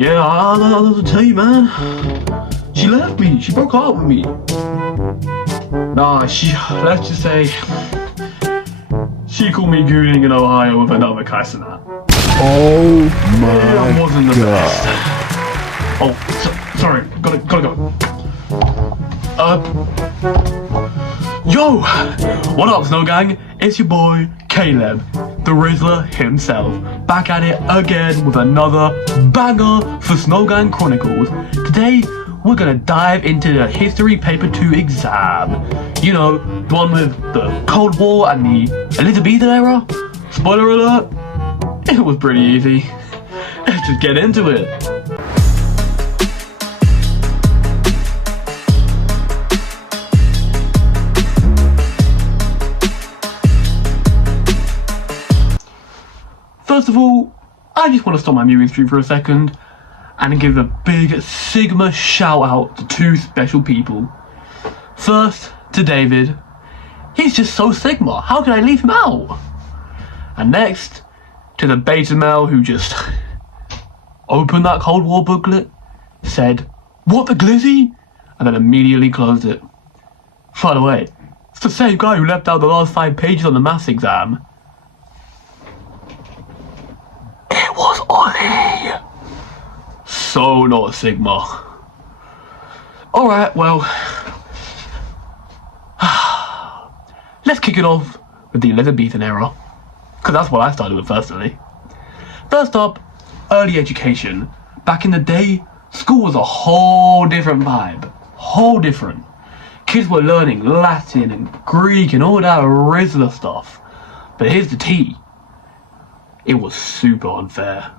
Yeah, I'll tell you, man. She left me. She broke up with me. Nah, let's just say, she called me gooning in Ohio with another cuss and that. Oh my It wasn't the God. best. Oh, sorry. Gotta go. Yo! What up, Snow Gang? It's your boy, Caleb, the Rizzler himself, back at it again with another banger for Snow Gang Chronicles. Today, we're gonna dive into the History Paper 2 exam. You know, the one with the Cold War and the Elizabethan era. Spoiler alert, it was pretty easy. Let's just get into it. First of all, I just want to stop my moving stream for a second and give a big Sigma shout out to two special people. First, to David. He's just so Sigma, how can I leave him out? And next, to the beta male who just opened that Cold War booklet, said, "What the glizzy?" and then immediately closed it. By the way, it's the same guy who left out the last 5 pages on the maths exam. It was Ollie. So not Sigma. Alright, well, let's kick it off with the Elizabethan era, because that's what I started with personally. First up, early education. Back in the day, school was a whole different vibe. Whole different. Kids were learning Latin and Greek and all that Rizzler stuff. But here's the tea. It was super unfair.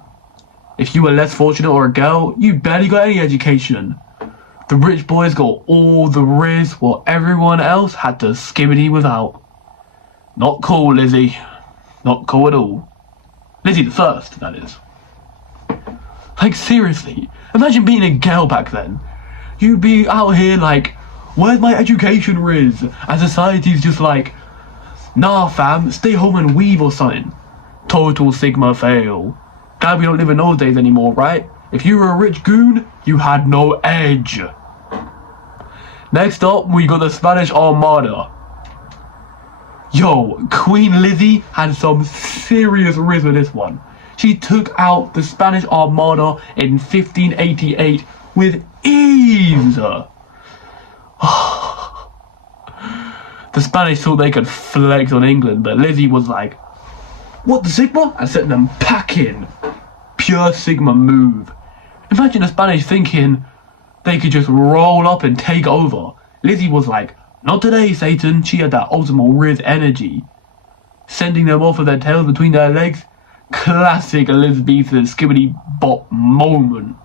If you were less fortunate or a girl, you barely got any education. The rich boys got all the Riz while everyone else had to skimmity without. Not cool, Lizzie. Not cool at all. Lizzie the first, that is. Like seriously, imagine being a girl back then. You'd be out here like, where's my education, Riz? And society's just like, nah fam, stay home and weave or something. Total Sigma fail. Glad we don't live in those days anymore, right? If you were a rich goon, you had no edge. Next up, we got the Spanish Armada. Yo, Queen Lizzie had some serious riz with this one. She took out the Spanish Armada in 1588 with ease. The Spanish thought they could flex on England, but Lizzie was like, "What the Sigma?" and sent them packing. Pure Sigma move. Imagine the Spanish thinking they could just roll up and take over. Lizzie was like, "Not today, Satan." She had that ultimate Riz energy. Sending them off with their tails between their legs. Classic Elizabethan skibbity bop moment.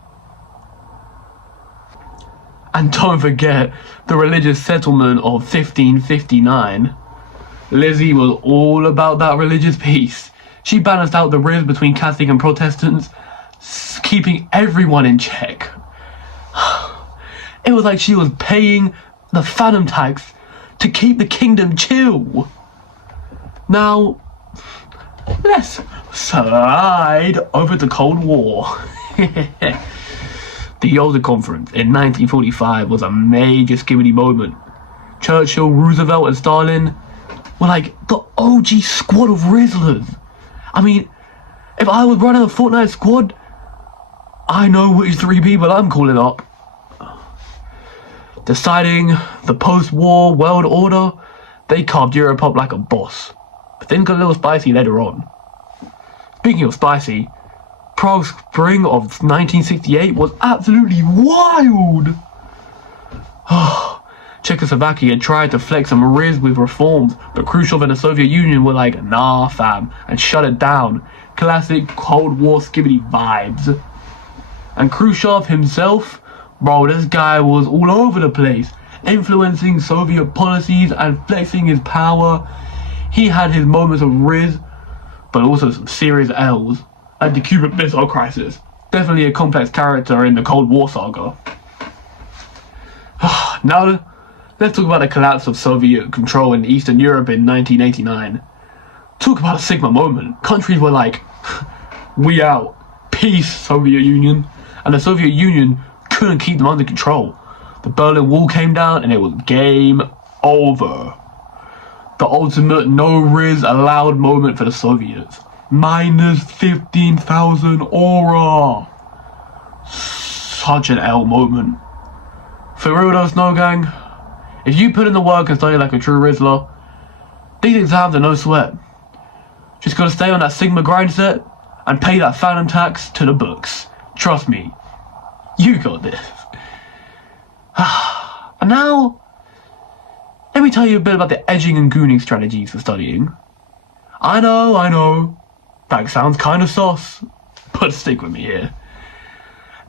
And don't forget the religious settlement of 1559. Lizzie was all about that religious peace. She balanced out the Riz between Catholic and Protestants, keeping everyone in check. It was like she was paying the phantom tax to keep the kingdom chill. Now, let's slide over to Cold War. The Yalta Conference in 1945 was a major skibbity moment. Churchill, Roosevelt and Stalin were like the OG squad of Rizzlers. I mean, if I was running a Fortnite squad, I know which 3 people I'm calling up. Deciding the post-war world order, they carved Europe up like a boss. But things got a little spicy later on. Speaking of spicy, Prague Spring of 1968 was absolutely wild! Czechoslovakia tried to flex some Riz with reforms, but Khrushchev and the Soviet Union were like, nah fam, and shut it down. Classic Cold War skibbity vibes. And Khrushchev himself, bro, this guy was all over the place, influencing Soviet policies and flexing his power. He had his moments of Riz, but also some serious L's, like the Cuban Missile Crisis. Definitely a complex character in the Cold War saga. Now, let's talk about the collapse of Soviet control in Eastern Europe in 1989. Talk about a Sigma moment. Countries were like, we out. Peace, Soviet Union. and the Soviet Union couldn't keep them under control. The Berlin Wall came down and it was game over. The ultimate no-riz allowed moment for the Soviets. Minus 15,000 aura. Such an L moment. For real though, Snow Gang, if you put in the work and study like a true Rizzler, these exams are no sweat. Just gotta stay on that Sigma grind set and pay that phantom tax to the books. Trust me, you got this. And now, let me tell you a bit about the edging and gooning strategies for studying. I know, that sounds kinda sus, but stick with me here.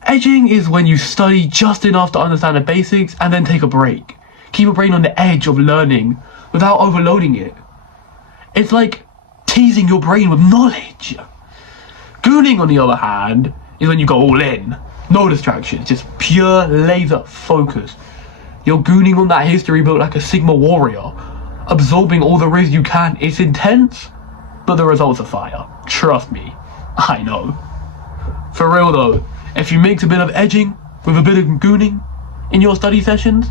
Edging is when you study just enough to understand the basics and then take a break. Keep your brain on the edge of learning without overloading it. It's like teasing your brain with knowledge. Gooning, on the other hand, is when you go all in. No distractions, just pure laser focus. You're gooning on that history book like a Sigma warrior, absorbing all the riz you can. It's intense, but the results are fire. Trust me, I know. For real though, if you mix a bit of edging with a bit of gooning in your study sessions,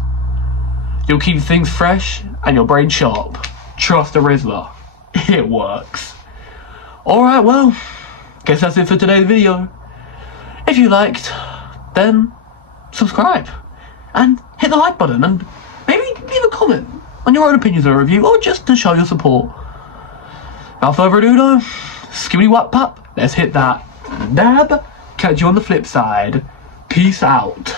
you'll keep things fresh and your brain sharp. Trust the Rizzler, it works. Alright, well, guess that's it for today's video. If you liked, then subscribe and hit the like button and maybe leave a comment on your own opinions of a review or just to show your support. Without further ado though, skibbity wap pop, let's hit that dab. Catch you on the flip side. Peace out.